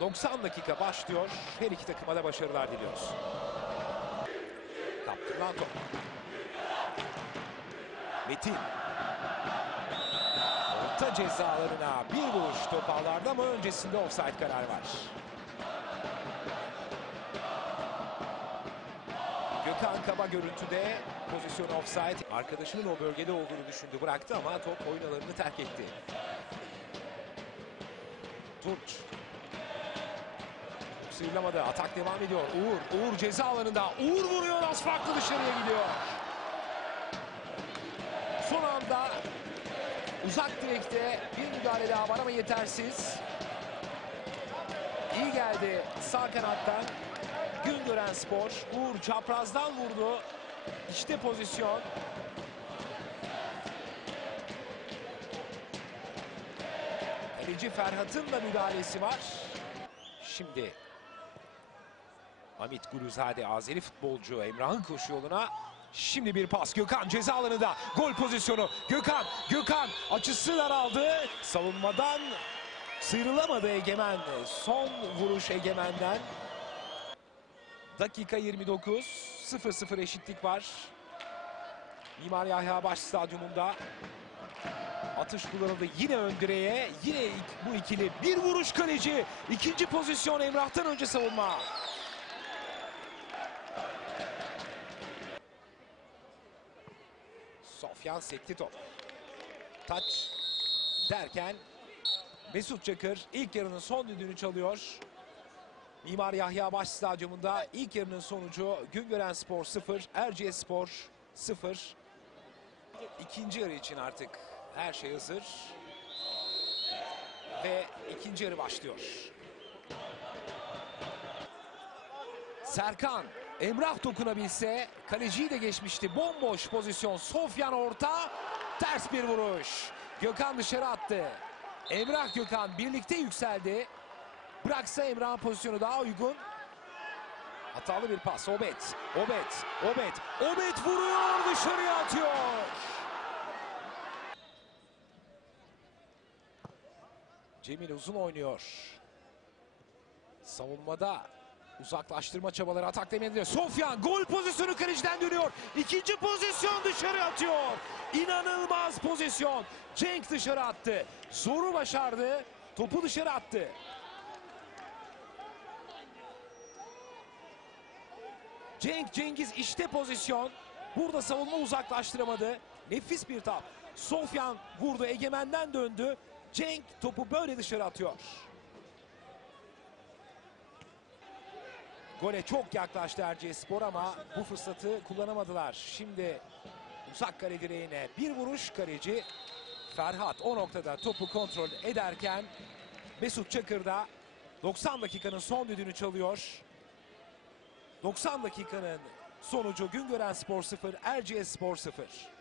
90 dakika başlıyor. Her iki takıma da başarılar diliyoruz. Kaptırılan top. Metin. Orta cezalarına bir vuruş top ağlarda ama öncesinde offside karar var. Gökhan Kaba görüntüde pozisyon offside. Arkadaşının o bölgede olduğunu düşündü bıraktı ama top oyun alanını terk etti. Tunç. Sıyrılamadı. Atak devam ediyor. Uğur. Uğur ceza alanında. Uğur vuruyor. Az farklı dışarıya gidiyor. Son anda uzak direkte bir müdahale daha var ama yetersiz. İyi geldi sağ kanattan. Güngören Spor. Uğur çaprazdan vurdu. İşte pozisyon. Kaleci Ferhat'ın da müdahalesi var. Şimdi Hamit Guluzade Azeri futbolcu Emrah'ın koşu yoluna. Şimdi bir pas. Gökhan ceza alanında gol pozisyonu. Gökhan Gökhan açısı daraldı savunmadan sıyrılamadı Egemen. Son vuruş Egemen'den. Dakika 29 0-0 eşitlik var. Mimar Yahya Baş Stadyumunda Atış kullanıldı. Yine ön direğe. Yine bu ikili. Bir vuruş kaleci. İkinci pozisyon Emrah'tan önce savunma. Sofyan sekti top. Taç derken Mesut Çakır ilk yarının son düdüğünü çalıyor. Mimar Yahya Baş Stadyumunda ilk yarının sonucu Güngören Spor 0, Erciyes Spor 0. İkinci yarı için artık her şey hazır. Ve ikinci yarı başlıyor. Serkan, Emrah dokunabilse kaleciyi de geçmişti. Bomboş pozisyon. Sofyan orta. Ters bir vuruş. Gökhan dışarı attı. Emrah Gökhan birlikte yükseldi. Bıraksa Emrah'ın pozisyonu daha uygun. Hatalı bir pas. Obet. Obet. Obet. Obet vuruyor dışarıya atıyor. Cemil uzun oynuyor. Savunmada uzaklaştırma çabaları atak demedi. Sofyan gol pozisyonu kaleciden dönüyor. İkinci pozisyon dışarı atıyor. İnanılmaz pozisyon. Cenk dışarı attı. Zoru başardı. Topu dışarı attı. Cenk Cengiz işte pozisyon. Burada savunma uzaklaştıramadı. Nefis bir tap. Sofyan vurdu. Egemen'den döndü. Cenk topu böyle dışarı atıyor. Gole çok yaklaştı Erciyes Spor ama bu fırsatı kullanamadılar. Şimdi uzak kale direğine bir vuruş kaleci Ferhat o noktada topu kontrol ederken Mesut Çakır da 90 dakikanın son düdüğünü çalıyor. 90 dakikanın sonucu Güngören Spor 0, Erciyes Spor 0.